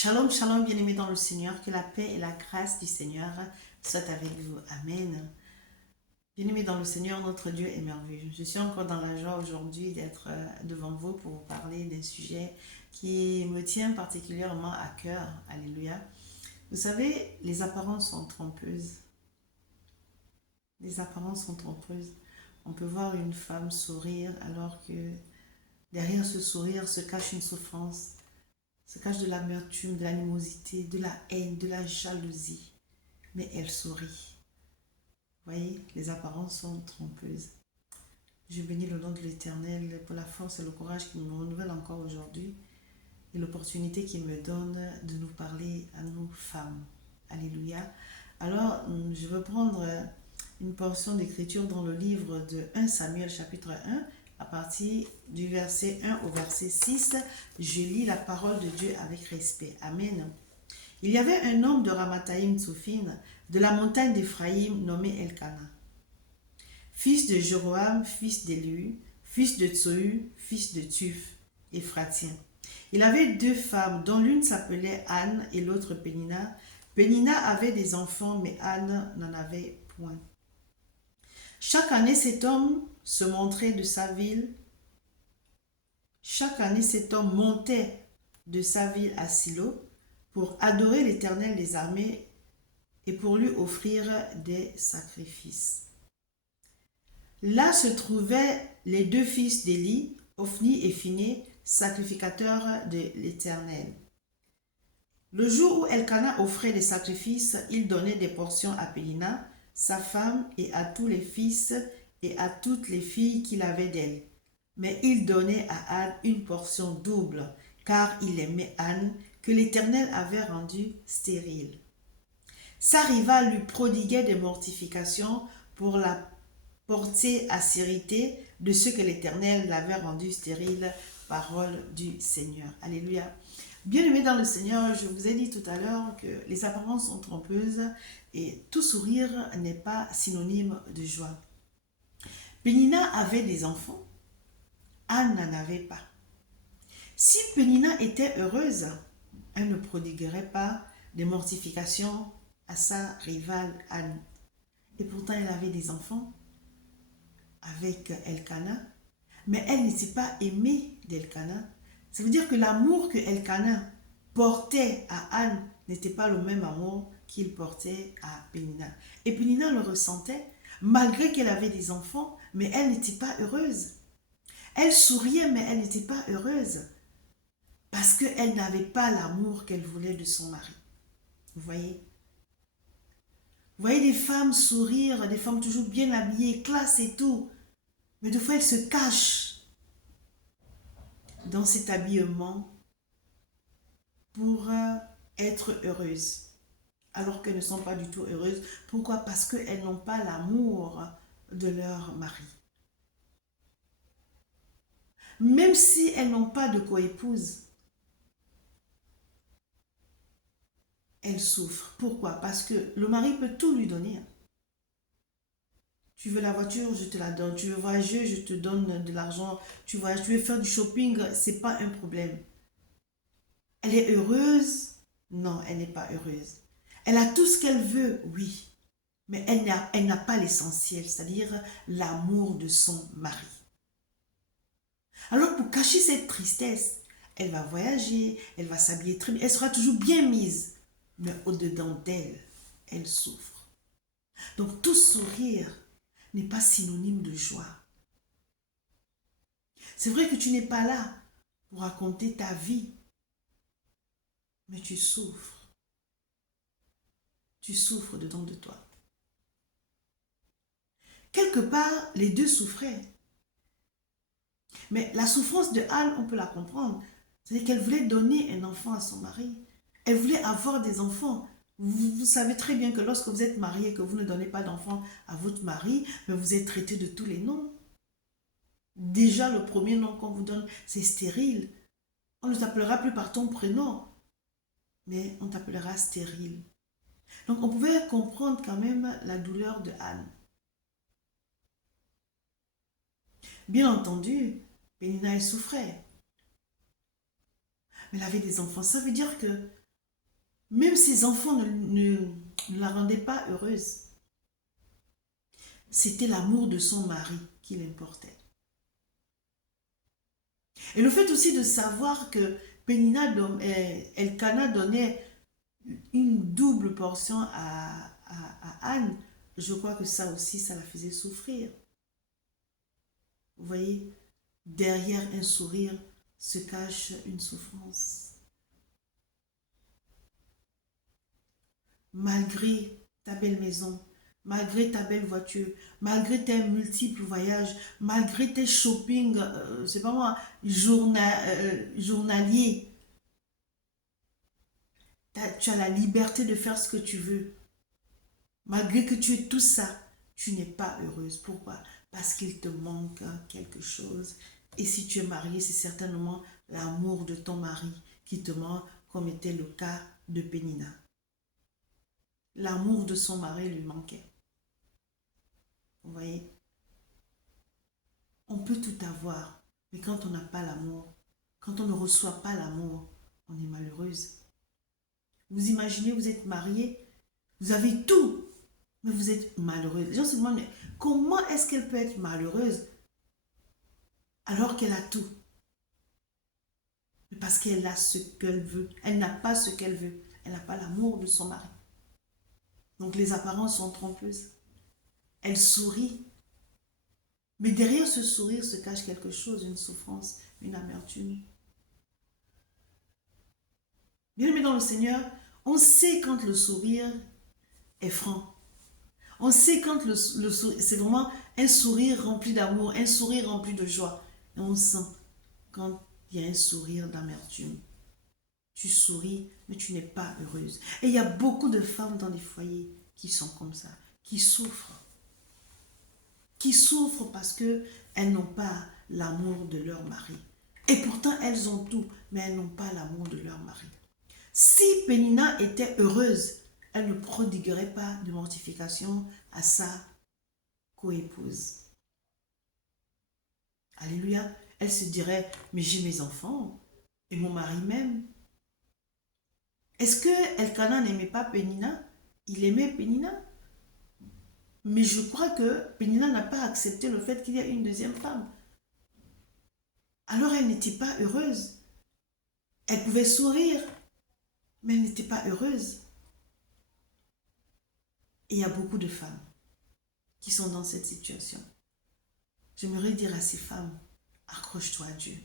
Shalom, shalom, bien-aimés dans le Seigneur, que la paix et la grâce du Seigneur soient avec vous. Amen. Bien-aimés dans le Seigneur, notre Dieu est merveilleux. Je suis encore dans la joie aujourd'hui d'être devant vous pour vous parler d'un sujet qui me tient particulièrement à cœur. Alléluia. Vous savez, les apparences sont trompeuses. Les apparences sont trompeuses. On peut voir une femme sourire alors que derrière ce sourire se cache une souffrance, se cache de l'amertume, de l'animosité, de la haine, de la jalousie. Mais elle sourit. Vous voyez, les apparences sont trompeuses. Je bénis le nom de l'Éternel pour la force et le courage qui me renouvelle encore aujourd'hui et l'opportunité qu'il me donne de nous parler à nous femmes. Alléluia. Alors, je veux prendre une portion d'écriture dans le livre de 1 Samuel chapitre 1 à partir du verset 1 au verset 6. Je lis la parole de Dieu avec respect. Amen. Il y avait un homme de Ramathaïm Tsophine, de la montagne d'Éphraïm, nommé Elkana, fils de Jéroam, fils d'Élu, fils de Tsohu, fils de Tuf, Éphratien. Il avait deux femmes, dont l'une s'appelait Anne et l'autre Pénina. Pénina avait des enfants, mais Anne n'en avait point. Chaque année, cet homme se montrait de sa ville. Chaque année, cet homme montait de sa ville à Silo pour adorer l'Éternel des armées et pour lui offrir des sacrifices. Là se trouvaient les deux fils d'Élie, Ophni et Phiné, sacrificateurs de l'Éternel. Le jour où Elkana offrait les sacrifices, il donnait des portions à Pénina, sa femme, et à tous les fils et à toutes les filles qu'il avait d'elle. Mais il donnait à Anne une portion double, car il aimait Anne, que l'Éternel avait rendue stérile. Sa rivale lui prodiguait des mortifications pour la porter à s'irriter de ce que l'Éternel l'avait rendu stérile. Parole du Seigneur. Alléluia. Bien-aimés dans le Seigneur, je vous ai dit tout à l'heure que les apparences sont trompeuses et tout sourire n'est pas synonyme de joie. Pénina avait des enfants, Anne n'en avait pas. Si Pénina était heureuse, elle ne prodiguerait pas des mortifications à sa rivale Anne. Et pourtant, elle avait des enfants avec Elkana, mais elle n'était pas aimée d'Elkana. Ça veut dire que l'amour que Elkana portait à Anne n'était pas le même amour qu'il portait à Pénina. Et Pénina le ressentait, malgré qu'elle avait des enfants, mais elle n'était pas heureuse. Elle souriait, mais elle n'était pas heureuse, parce qu'elle n'avait pas l'amour qu'elle voulait de son mari. Vous voyez? Vous voyez des femmes sourire, des femmes toujours bien habillées, classe et tout, mais des fois elles se cachent dans cet habillement pour être heureuses, alors qu'elles ne sont pas du tout heureuses. Pourquoi? Parce qu'elles n'ont pas l'amour de leur mari. Même si elles n'ont pas de coépouse, elles souffrent. Pourquoi? Parce que le mari peut tout lui donner. Tu veux la voiture, je te la donne. Tu veux voyager, je te donne de l'argent. Tu voyages, tu veux faire du shopping, c'est pas un problème. Elle est heureuse? Non, elle n'est pas heureuse. Elle a tout ce qu'elle veut, oui. Mais elle n'a pas l'essentiel, c'est-à-dire l'amour de son mari. Alors pour cacher cette tristesse, elle va voyager, elle va s'habiller très bien, elle sera toujours bien mise. Mais au-dedans d'elle, elle souffre. Donc tout sourire n'est pas synonyme de joie. C'est vrai que tu n'es pas là pour raconter ta vie, mais tu souffres. Tu souffres dedans de toi. Quelque part, les deux souffraient. Mais la souffrance de Anne, on peut la comprendre. C'est-à-dire qu'elle voulait donner un enfant à son mari. Elle voulait avoir des enfants. Vous savez très bien que lorsque vous êtes marié, que vous ne donnez pas d'enfant à votre mari, mais vous êtes traité de tous les noms. Déjà, le premier nom qu'on vous donne, c'est stérile. On ne t'appellera plus par ton prénom, mais on t'appellera stérile. Donc, on pouvait comprendre quand même la douleur de Anne. Bien entendu, Pénina, elle souffrait. Mais elle avait des enfants. Ça veut dire que Même ses enfants ne la rendaient pas heureuse. C'était l'amour de son mari qui l'importait. Et le fait aussi de savoir que Elkanah donnait une double portion à Anne, je crois que ça aussi, ça la faisait souffrir. Vous voyez, derrière un sourire se cache une souffrance. Malgré ta belle maison, malgré ta belle voiture, malgré tes multiples voyages, malgré tes shoppings, c'est pas moi, journaliers, tu as la liberté de faire ce que tu veux. Malgré que tu aies tout ça, tu n'es pas heureuse. Pourquoi? Parce qu'il te manque quelque chose. Et si tu es mariée, c'est certainement l'amour de ton mari qui te manque, comme était le cas de Pénina. L'amour de son mari lui manquait. Vous voyez? On peut tout avoir, mais quand on n'a pas l'amour, quand on ne reçoit pas l'amour, on est malheureuse. Vous imaginez, vous êtes mariée, vous avez tout, mais vous êtes malheureuse. Les gens se demandent, mais comment est-ce qu'elle peut être malheureuse alors qu'elle a tout? Mais parce qu'elle a ce qu'elle veut. Elle n'a pas ce qu'elle veut. Elle n'a pas l'amour de son mari. Donc les apparences sont trompeuses. Elle sourit. Mais derrière ce sourire se cache quelque chose, une souffrance, une amertume. Bien aimé dans le Seigneur, on sait quand le sourire est franc. On sait quand le sourire, c'est vraiment un sourire rempli d'amour, un sourire rempli de joie. Et on sent quand il y a un sourire d'amertume. Tu souris, mais tu n'es pas heureuse. Et il y a beaucoup de femmes dans les foyers qui sont comme ça, qui souffrent. Qui souffrent parce qu'elles n'ont pas l'amour de leur mari. Et pourtant, elles ont tout, mais elles n'ont pas l'amour de leur mari. Si Pénina était heureuse, elle ne prodiguerait pas de mortification à sa coépouse. Alléluia. Elle se dirait, mais j'ai mes enfants et mon mari m'aime. Est-ce que Elkanah n'aimait pas Pénina? Il aimait Pénina. Mais je crois que Pénina n'a pas accepté le fait qu'il y ait une deuxième femme. Alors elle n'était pas heureuse. Elle pouvait sourire, mais elle n'était pas heureuse. Et il y a beaucoup de femmes qui sont dans cette situation. J'aimerais dire à ces femmes, accroche-toi à Dieu.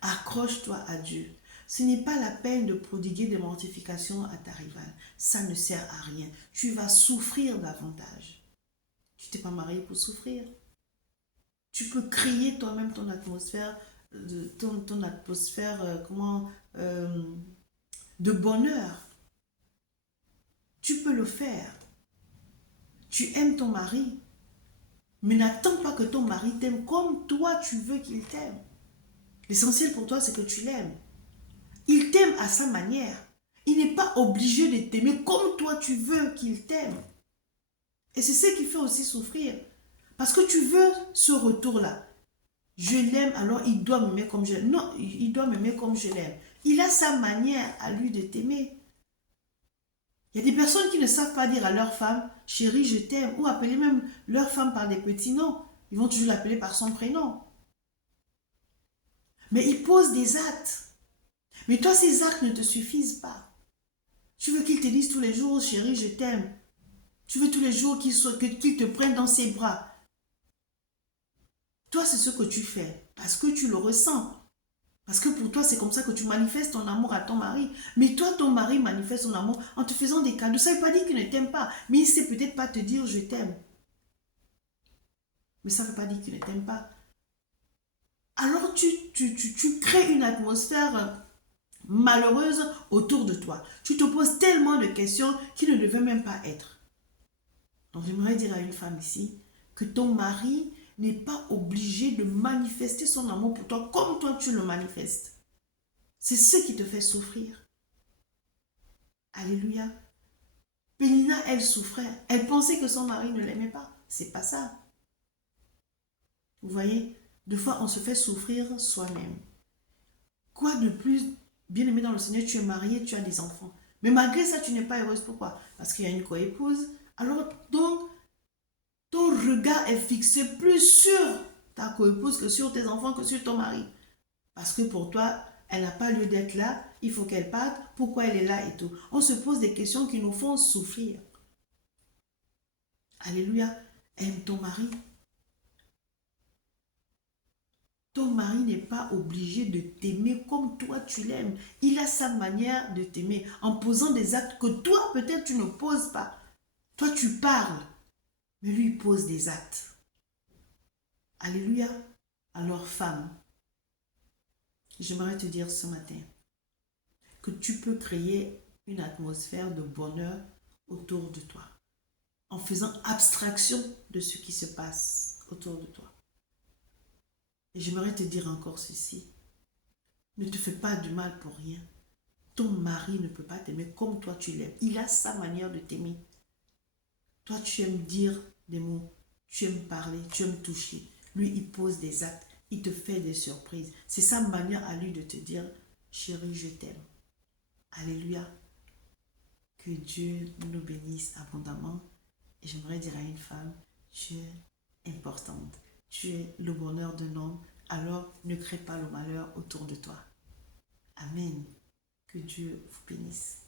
Accroche-toi à Dieu. Ce n'est pas la peine de prodiguer des mortifications à ta rivale. Ça ne sert à rien. Tu vas souffrir davantage. Tu t'es pas marié pour souffrir. Tu peux créer toi-même ton atmosphère, de bonheur. Tu peux le faire. Tu aimes ton mari, mais n'attends pas que ton mari t'aime comme toi tu veux qu'il t'aime. L'essentiel pour toi, c'est que tu l'aimes. Il t'aime à sa manière. Il n'est pas obligé de t'aimer comme toi tu veux qu'il t'aime. Et c'est ce qui fait aussi souffrir. Parce que tu veux ce retour-là. Je l'aime, alors il doit m'aimer comme je l'aime. Non, il doit m'aimer comme je l'aime. Il a sa manière à lui de t'aimer. Il y a des personnes qui ne savent pas dire à leur femme, chérie, je t'aime, ou appeler même leur femme par des petits noms. Ils vont toujours l'appeler par son prénom. Mais ils posent des actes. Mais toi, ces actes ne te suffisent pas. Tu veux qu'il te dise tous les jours, chérie, je t'aime. Tu veux tous les jours qu'il te prenne dans ses bras. Toi, c'est ce que tu fais parce que tu le ressens. Parce que pour toi, c'est comme ça que tu manifestes ton amour à ton mari. Mais toi, ton mari manifeste son amour en te faisant des cadeaux. Ça ne veut pas dire qu'il ne t'aime pas. Mais il ne sait peut-être pas te dire je t'aime. Mais ça ne veut pas dire qu'il ne t'aime pas. Alors tu crées une atmosphère malheureuse autour de toi. Tu te poses tellement de questions qui ne devaient même pas être. Donc j'aimerais dire à une femme ici que ton mari n'est pas obligé de manifester son amour pour toi comme toi tu le manifestes. C'est ce qui te fait souffrir. Alléluia. Pénina, elle souffrait. Elle pensait que son mari ne l'aimait pas. C'est pas ça. Vous voyez, des fois on se fait souffrir soi-même. Quoi de plus Bien-aimé dans le Seigneur, tu es marié, tu as des enfants. Mais malgré ça, tu n'es pas heureuse. Pourquoi? Parce qu'il y a une coépouse. Alors, donc, ton regard est fixé plus sur ta coépouse que sur tes enfants, que sur ton mari. Parce que pour toi, elle n'a pas lieu d'être là, il faut qu'elle parte, pourquoi elle est là et tout. On se pose des questions qui nous font souffrir. Alléluia. Aime ton mari. Ton mari n'est pas obligé de t'aimer comme toi tu l'aimes. Il a sa manière de t'aimer en posant des actes que toi peut-être tu ne poses pas. Toi tu parles, mais lui il pose des actes. Alléluia. Alors femme, j'aimerais te dire ce matin que tu peux créer une atmosphère de bonheur autour de toi en faisant abstraction de ce qui se passe autour de toi. Et j'aimerais te dire encore ceci. Ne te fais pas du mal pour rien. Ton mari ne peut pas t'aimer comme toi tu l'aimes. Il a sa manière de t'aimer. Toi, tu aimes dire des mots, tu aimes parler, tu aimes toucher. Lui, il pose des actes, il te fait des surprises. C'est sa manière à lui de te dire, chérie, je t'aime. Alléluia. Que Dieu nous bénisse abondamment. Et j'aimerais dire à une femme, tu es importante. Tu es le bonheur d'un homme. Alors, ne crée pas le malheur autour de toi. Amen. Que Dieu vous bénisse.